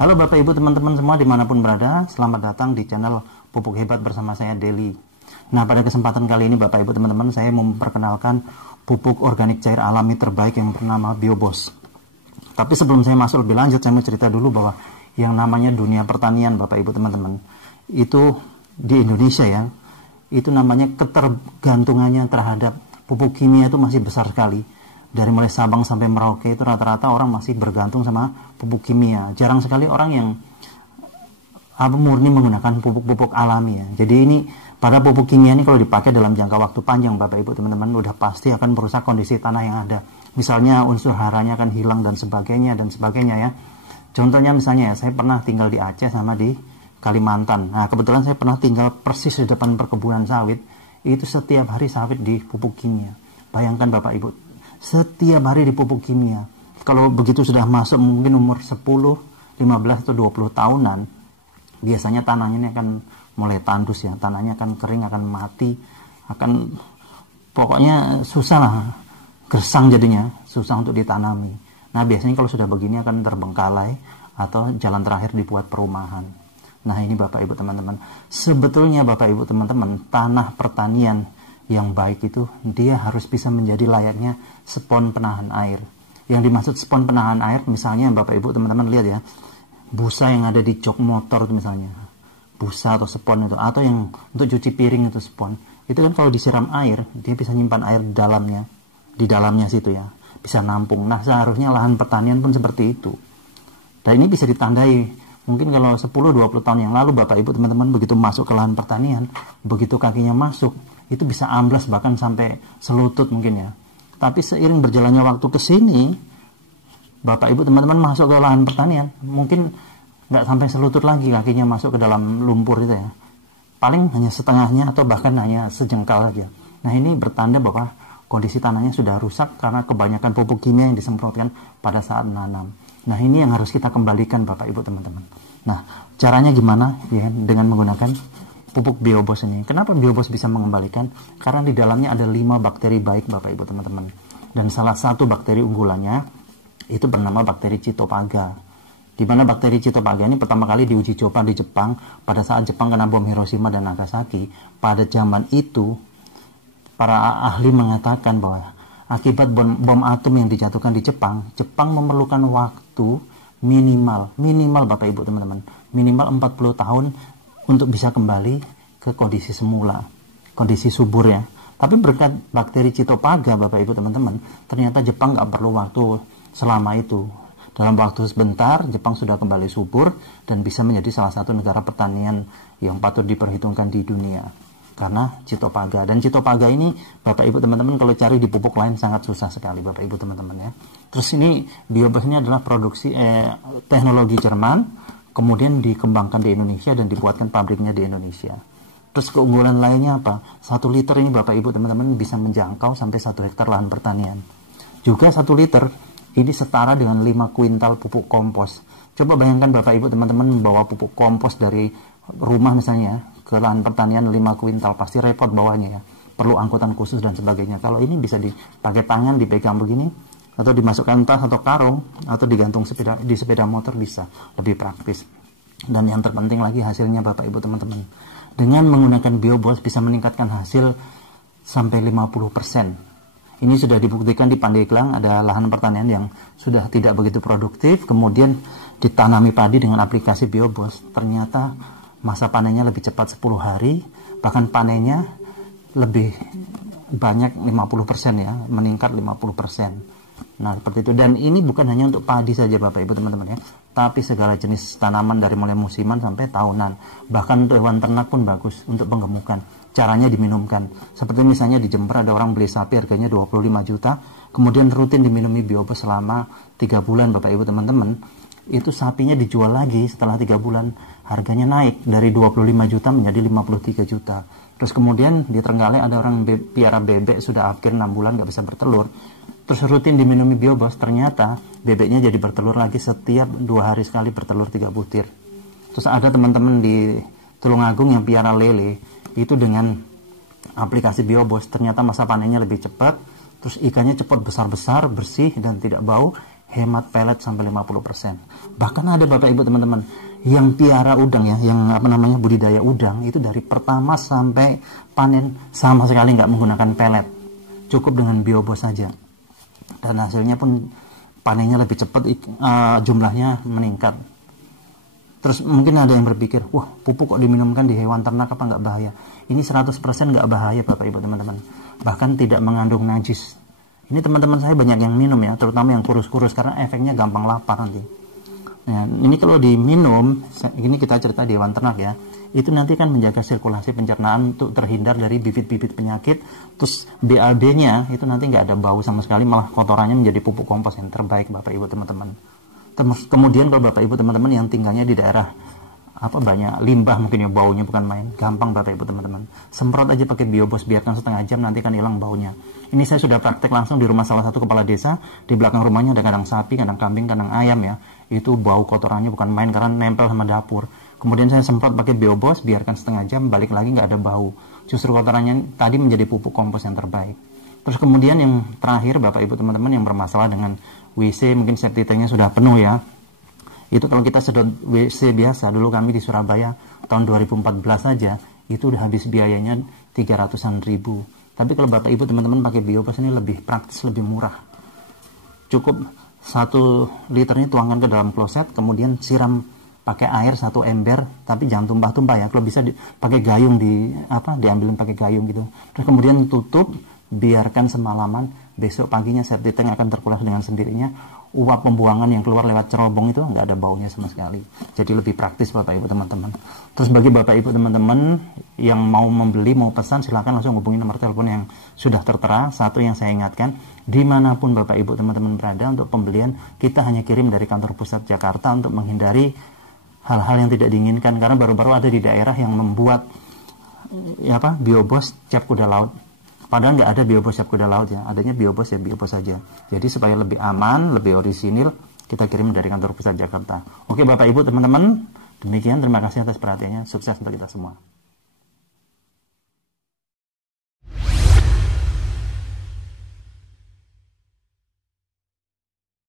Halo Bapak Ibu teman-teman semua dimanapun berada, selamat datang di channel Pupuk Hebat bersama saya Deli. Nah, pada kesempatan kali ini Bapak Ibu teman-teman, saya memperkenalkan pupuk organik cair alami terbaik yang bernama Biobos. Tapi sebelum saya masuk lebih lanjut, saya mau cerita dulu bahwa yang namanya dunia pertanian Bapak Ibu teman-teman, itu di Indonesia ya, itu namanya ketergantungannya terhadap pupuk kimia itu masih besar sekali. Dari mulai Sabang sampai Merauke itu rata-rata orang masih bergantung sama pupuk kimia. Jarang sekali orang yang murni menggunakan pupuk-pupuk alami ya. Jadi ini pada pupuk kimia ini kalau dipakai dalam jangka waktu panjang Bapak Ibu teman-teman, udah pasti akan merusak kondisi tanah yang ada. Misalnya unsur haranya akan hilang dan sebagainya ya. Contohnya misalnya ya, saya pernah tinggal di Aceh sama di Kalimantan. Nah, kebetulan saya pernah tinggal persis di depan perkebunan sawit. Itu setiap hari sawit di pupuk kimia. Bayangkan Bapak Ibu, setiap hari di pupuk kimia. Kalau begitu sudah masuk mungkin umur 10, 15 atau 20 tahunan, biasanya tanahnya ini akan mulai tandus ya. Tanahnya akan kering, akan mati, akan pokoknya susah lah, gersang jadinya, susah untuk ditanami. Nah, biasanya kalau sudah begini akan terbengkalai atau jalan terakhir dibuat perumahan. Nah, ini Bapak Ibu teman-teman, sebetulnya Bapak Ibu teman-teman, tanah pertanian yang baik itu dia harus bisa menjadi layaknya spon penahan air. Yang dimaksud spon penahan air, misalnya Bapak Ibu teman-teman lihat ya, busa yang ada di jok motor itu misalnya, busa atau spon itu, atau yang untuk cuci piring itu spon, itu kan kalau disiram air dia bisa nyimpan air di dalamnya situ ya, bisa nampung. Nah, seharusnya lahan pertanian pun seperti itu. Dan ini bisa ditandai mungkin kalau 10-20 tahun yang lalu Bapak Ibu teman-teman begitu masuk ke lahan pertanian, begitu kakinya masuk itu bisa amblas bahkan sampai selutut mungkin ya. Tapi seiring berjalannya waktu ke sini, Bapak Ibu teman-teman masuk ke lahan pertanian, mungkin nggak sampai selutut lagi kakinya masuk ke dalam lumpur itu ya. Paling hanya setengahnya atau bahkan hanya sejengkal saja. Nah, ini bertanda bahwa kondisi tanahnya sudah rusak karena kebanyakan pupuk kimia yang disemprotkan pada saat menanam. Nah, ini yang harus kita kembalikan Bapak Ibu teman-teman. Nah, caranya gimana ya, dengan menggunakan pupuk Biobos ini. Kenapa Biobos bisa mengembalikan? Karena di dalamnya ada 5 bakteri baik Bapak Ibu teman-teman. Dan salah satu bakteri unggulannya itu bernama bakteri Cytophaga. Di mana bakteri Cytophaga ini pertama kali diuji coba di Jepang pada saat Jepang kena bom Hiroshima dan Nagasaki. Pada zaman itu para ahli mengatakan bahwa akibat bom atom yang dijatuhkan di Jepang memerlukan waktu minimal Bapak Ibu teman-teman, minimal 40 tahun untuk bisa kembali ke kondisi semula, kondisi subur ya. Tapi berkat bakteri Cytophaga Bapak Ibu teman-teman, ternyata Jepang nggak perlu waktu selama itu. Dalam waktu sebentar Jepang sudah kembali subur dan bisa menjadi salah satu negara pertanian yang patut diperhitungkan di dunia karena Cytophaga. Dan Cytophaga ini Bapak Ibu teman-teman kalau cari di pupuk lain sangat susah sekali Bapak Ibu teman-teman ya. Terus ini Biobos ini adalah produksi teknologi Jerman, kemudian dikembangkan di Indonesia dan dibuatkan pabriknya di Indonesia. Terus keunggulan lainnya apa? 1 liter ini Bapak Ibu teman-teman bisa menjangkau sampai 1 hektar lahan pertanian. Juga 1 liter ini setara dengan 5 kuintal pupuk kompos. Coba bayangkan Bapak Ibu teman-teman membawa pupuk kompos dari rumah misalnya ke lahan pertanian 5 kuintal, pasti repot bawahnya ya. Perlu angkutan khusus dan sebagainya. Kalau ini bisa dipakai tangan, dipegang begini, atau dimasukkan tas atau karung, atau digantung di sepeda motor, bisa lebih praktis. Dan yang terpenting lagi hasilnya Bapak Ibu teman-teman, dengan menggunakan Biobos bisa meningkatkan hasil sampai 50%. Ini sudah dibuktikan di Pandeglang, ada lahan pertanian yang sudah tidak begitu produktif, kemudian ditanami padi dengan aplikasi Biobos, ternyata masa panennya lebih cepat 10 hari, bahkan panennya lebih banyak 50% ya, meningkat 50%. Nah, seperti itu. Dan ini bukan hanya untuk padi saja Bapak Ibu teman-teman ya, tapi segala jenis tanaman dari mulai musiman sampai tahunan. Bahkan untuk hewan ternak pun bagus untuk penggemukan. Caranya diminumkan. Seperti misalnya di Jember ada orang beli sapi harganya 25 juta, kemudian rutin diminumi Biobos selama 3 bulan Bapak Ibu teman-teman. Itu sapinya dijual lagi setelah 3 bulan, harganya naik dari 25 juta menjadi 53 juta. Terus kemudian di Trenggalek ada orang piara bebek sudah akhir 6 bulan nggak bisa bertelur. Terus rutin diminumi Biobos, ternyata bebeknya jadi bertelur lagi setiap 2 hari sekali, bertelur 3 butir. Terus ada teman-teman di Tulungagung yang piara lele, itu dengan aplikasi Biobos ternyata masa panennya lebih cepat, terus ikannya cepat besar-besar, bersih dan tidak bau. hemat pelet sampai 50%. Bahkan ada Bapak Ibu teman-teman yang piara udang ya, yang budidaya udang itu dari pertama sampai panen sama sekali nggak menggunakan pelet, cukup dengan biobos saja, dan hasilnya pun panennya lebih cepat, jumlahnya meningkat. Terus mungkin ada yang berpikir, wah pupuk kok diminumkan di hewan ternak, apa nggak bahaya? Ini 100% nggak bahaya Bapak Ibu teman-teman, bahkan tidak mengandung najis. Ini teman-teman saya banyak yang minum ya, terutama yang kurus-kurus, karena efeknya gampang lapar nanti. Nah, ini kalau diminum, ini kita cerita di hewan ternak ya, itu nanti kan menjaga sirkulasi pencernaan untuk terhindar dari bibit-bibit penyakit. Terus BAB-nya itu nanti nggak ada bau sama sekali, malah kotorannya menjadi pupuk kompos yang terbaik Bapak Ibu teman-teman. Kemudian kalau Bapak Ibu teman-teman yang tinggalnya di daerah banyak limbah, mungkin ya baunya bukan main, gampang Bapak Ibu teman-teman, semprot aja pakai biobos, biarkan setengah jam, nanti kan hilang baunya. Ini saya sudah praktek langsung di rumah salah satu kepala desa. Di belakang rumahnya ada kandang sapi, kandang kambing, kandang ayam ya, itu bau kotorannya bukan main karena nempel sama dapur. Kemudian saya semprot pakai biobos, biarkan setengah jam, balik lagi nggak ada bau, justru kotorannya tadi menjadi pupuk kompos yang terbaik. Terus kemudian yang terakhir Bapak Ibu teman-teman yang bermasalah dengan WC, mungkin septic tanknya sudah penuh ya, itu kalau kita sedot WC biasa, dulu kami di Surabaya tahun 2014 saja itu udah habis biayanya 300-an ribu. Tapi kalau Bapak Ibu teman-teman pakai biobos ini lebih praktis, lebih murah. Cukup 1 liternya tuangkan ke dalam kloset, kemudian siram pakai air 1 ember, tapi jangan tumpah-tumpah ya. Kalau bisa pakai gayung, diambilin pakai gayung gitu. Terus kemudian tutup, biarkan semalaman, besok paginya septic tank akan terkulas dengan sendirinya. Uap pembuangan yang keluar lewat cerobong itu nggak ada baunya sama sekali. Jadi lebih praktis Bapak Ibu teman-teman. Terus bagi Bapak Ibu teman-teman yang mau membeli, mau pesan, silakan langsung hubungi nomor telepon yang sudah tertera. Satu yang saya ingatkan, dimanapun Bapak Ibu teman-teman berada, untuk pembelian kita hanya kirim dari kantor pusat Jakarta untuk menghindari hal-hal yang tidak diinginkan. Karena baru-baru ada di daerah yang membuat biobos cap kuda laut. Padahal nggak ada biobos cap kuda laut ya, adanya biobos ya biobos saja. Jadi supaya lebih aman, lebih orisinil, kita kirim dari kantor pusat Jakarta. Oke Bapak Ibu teman-teman, demikian, terima kasih atas perhatiannya, sukses untuk kita semua.